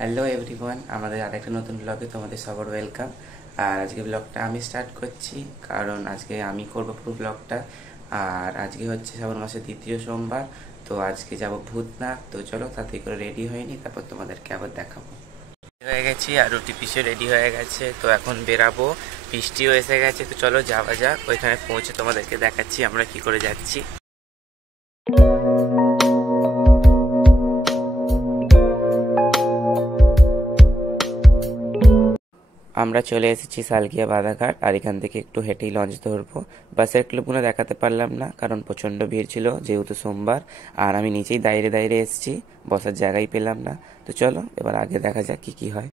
Hello everyone, আমাদের আরেকটা নতুন ব্লগে তোমাদের সবার ওয়েলকাম। আর আজকে ব্লগটা আমি স্টার্ট করছি, কারণ আজকে আমি করবো পুরো ব্লগটা। আর আজকে হচ্ছে শ্রাবণ মাসের দ্বিতীয় সোমবার, তো আজকে যাব ভূতনাথ। তো চলো তাড়াতাড়ি করে রেডি হয়নি, তারপর তোমাদেরকে আবার দেখাবো। হয়ে গেছি আর রুটি পিসে রেডি হয়ে গেছে, তো এখন বেরাবো। বৃষ্টিও এসে গেছে, তো চলো যাওয়া যাক। ওইখানে পৌঁছে তোমাদেরকে দেখাচ্ছি আমরা কি করে যাচ্ছি। আমরা চলে এসেছি সালকিয়া বাধাঘাট, আর এখান থেকে একটু হেঁটেই লঞ্চ ধরবো। বাসের ক্লিপগুলো দেখাতে পারলাম না, কারণ প্রচণ্ড ভিড় ছিল যেহেতু সোমবার। আর আমি নিচেই দাঁড়িয়ে দাঁড়িয়ে এসেছি, বসার জায়গাই পেলাম না। তো চলো এবার আগে দেখা যাক কি কি হয়।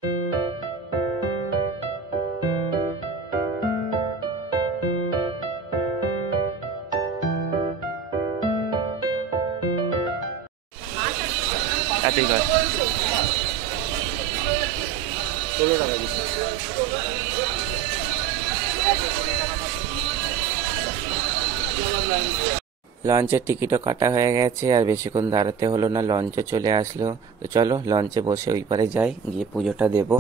তাড়াতাড়ি কর। 16 টাকা দিচ্ছি। লঞ্চের টিকিটও কাটা হয়ে গেছে, আর বেশিক্ষণ দাঁড়াতে হলো না, লঞ্চে চলে আসলো। তো চলো লঞ্চে বসে ওই পারে যাই, গিয়ে পুজোটা দেবো।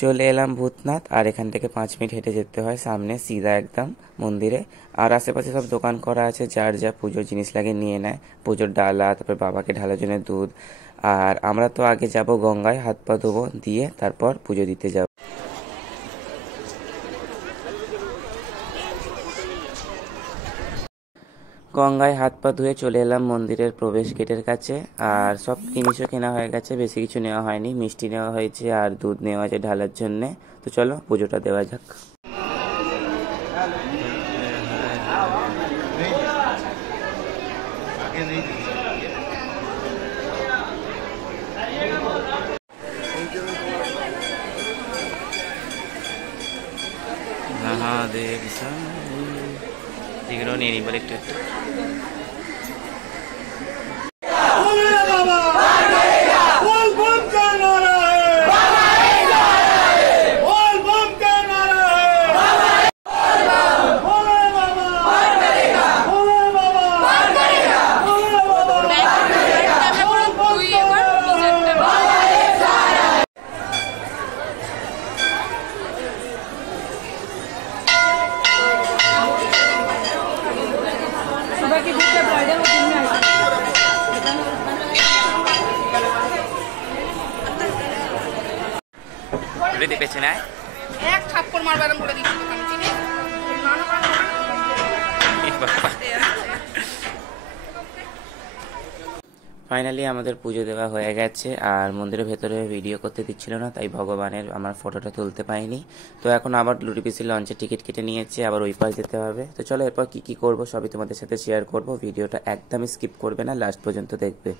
চলে এলাম ভূতনাথ, আর এখান থেকে 5 মিনিট হেঁটে যেতে হয় সামনে সিধা একদম মন্দিরে। আর আশেপাশে সব দোকান করা আছে, যার যা পুজোর জিনিস লাগে নিয়ে নেয়। পুজোর ডালা, তারপর বাবাকে ঢালার জন্য দুধ। আর আমরা তো আগে যাব গঙ্গায়, হাত পা ধোবো, দিয়ে তারপর পুজো দিতে যাব। গঙ্গায় হাত পা ধুয়ে চলে এলাম মন্দিরের প্রবেশ গেটের কাছে। আর সব জিনিসও কেনা হয়ে গেছে, বেশি কিছু নেওয়া হয়নি। মিষ্টি নেওয়া হয়েছে আর দুধ নেওয়া হয়েছে ঢালার জন্যে। তো চলো পুজোটা দেওয়া যাক। মহাদেব এগুলো নিয়ে নিই বলে একটু একটু। দেখেছি না এক থাপ্পড় মারবার করে দিচ্ছি। ফাইনালি আমাদের পুজো দেওয়া হয়ে গেছে, আর মন্দিরের ভেতরে ভিডিও করতে দিচ্ছিল না, তাই ভগবানের আমার ফটোটা তুলতে পাইনি। তো এখন আবার লুটি পিসি লঞ্চের টিকিট কেটে নিয়েছে, আবার ওই পাশ যেতে হবে। তো চলো এরপর কি কি করবো সবই তোমাদের সাথে শেয়ার করব। ভিডিওটা একদমই স্কিপ করবে না, লাস্ট পর্যন্ত দেখবে।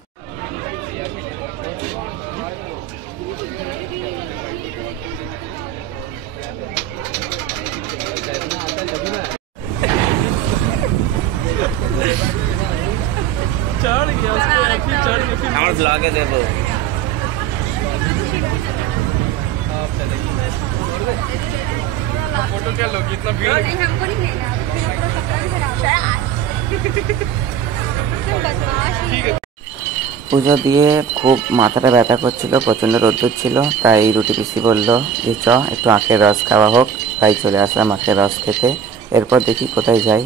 আমার ব্লগে দেবো। পুজো দিয়ে খুব মাথাটা ব্যথা করছিল, প্রচণ্ড রোদ্দুর ছিল, তাই রুটি পিসি বললো যে চ একটু আখের রস খাওয়া হোক। তাই চলে আসলাম আখের রস খেতে। এরপর দেখি কোথায় যাই।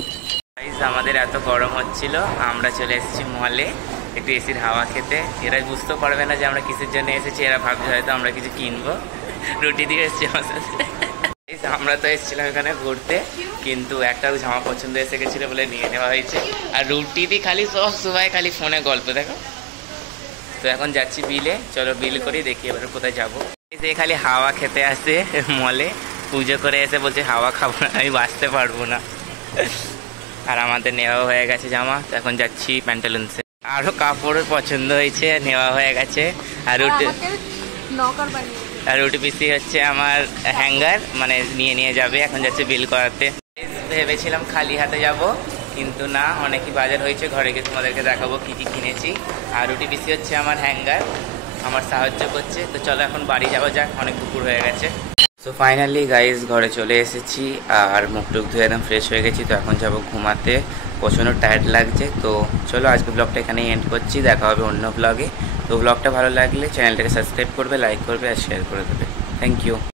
আমাদের এত গরম হচ্ছিল, আমরা চলে এসেছি মলে একটু এসির হাওয়া খেতে। এরা বুঝতেও পারবে না যে আমরা কিসের জন্য এসেছি, এরা ভাবছে হয়তো আমরা কিছু কিনবো। রুটি দিয়ে এসেছি আমার সাথে। আমরা তো এসেছিলাম এখানে ঘুরতে, কিন্তু একটা জামা পছন্দ এসে গেছিলো বলে নিয়ে নেওয়া হয়েছে। আর রুটি দিয়ে খালি সব সময় খালি ফোনে গল্প দেখো। তো এখন যাচ্ছি বিলে, চলো বিল করি, দেখি এবার কোথায় যাবো। যে খালি হাওয়া খেতে আসে মলে, পুজো করে এসে বলছে হাওয়া খাবো না, আমি বাঁচতে পারবো না। আর আমাদের নেওয়া হয়ে গেছে জামা, তো এখন যাচ্ছি প্যান্টালুন্সে। আরো কাপড় পছন্দ হয়েছে, নেওয়া হয়ে গেছে। আর রুটি পিসি হচ্ছে আমার হ্যাঙ্গার, মানে নিয়ে যাবে। এখন যাচ্ছে বিল করাতে। ভেবেছিলাম খালি হাতে যাব, কিন্তু না, অনেকই বাজার হয়েছে, ঘরে গিয়ে তোমাদেরকে দেখাবো কী কী কিনেছি। আর রুটি পিসি হচ্ছে আমার হ্যাঙ্গার, আমার সাহায্য করছে। তো চলো এখন বাড়ি যাওয়া যাক, অনেক দুপুর হয়ে গেছে। সো ফাইনালি গাইজ ঘরে চলে এসেছি আর মুখ টুক ধুয়ে একদম ফ্রেশ হয়ে গেছি। তো এখন যাব ঘুমাতে, প্রচণ্ড টায়ার্ড লাগছে। তো চলো আজকে ব্লগটা এখানেই এন্ড করছি, দেখা হবে অন্য ব্লগে। তো ব্লগটা ভালো লাগলে চ্যানেলটাকে সাবস্ক্রাইব করবে, লাইক করবে আর শেয়ার করে দেবে। Thank you.